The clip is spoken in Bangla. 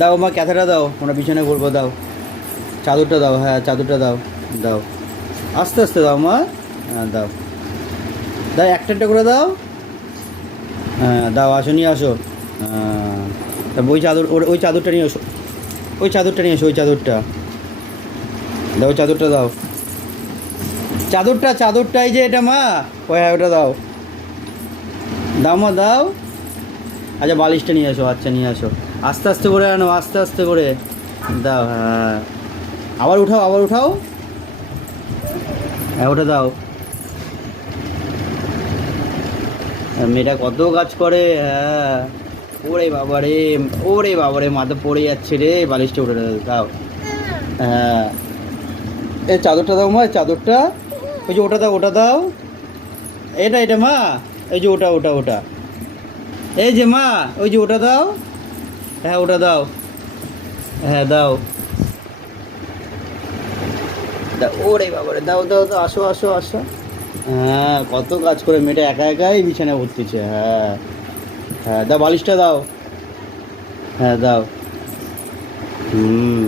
দাও মা, ক্যাথাটা দাও, আমরা বিছানায় বলবো। দাও চাদরটা দাও, হ্যাঁ চাদরটা দাও। দাও আস্তে আস্তে দাও মা। হ্যাঁ দাও, দাও একটা একটা করে দাও। হ্যাঁ দাও, আসো নিয়ে আসো। হ্যাঁ, তা ওই চাদর, ওই চাদরটা নিয়ে আসো, ওই চাদরটা নিয়ে এসো, ওই চাদরটা দাও, চাদরটা দাও, চাদরটা চাদরটাই যে এটা মা, ওই হ্যাঁ ওটা দাও। দাও মা দাও। আচ্ছা বালিশটা নিয়ে আসো, আচ্ছা নিয়ে আসো, আস্তে আস্তে করে আনো, আস্তে আস্তে করে দাও। হ্যাঁ আবার উঠাও, আবার উঠাও। হ্যাঁ ওটা দাও। হ্যাঁ, মেয়েটা কত কাজ করে। হ্যাঁ ওরে বাবারে, ওরে বাবারে, মাথা পড়ে যাচ্ছে রে, বালিশটা উঠে দাও। হ্যাঁ এই চাদরটা দাও মা, এই চাদরটা, ওই যে ওটা দাও, ওটা দাও। এটা এটা মা, এই যে ওটা ওটা ওটা, এই যে মা, ওই যে ওটা দাও। হ্যাঁ ওটা দাও। হ্যাঁ দাও। ওরে বাবারে, দাও দাও দাও, আসো আসো আসো। হ্যাঁ কত কাজ করে মেয়েটা, একা একাই বিছানায় ভর্তিছে। হ্যাঁ হ্যাঁ দাও, বালিশটা দাও। হ্যাঁ দাও। হুম।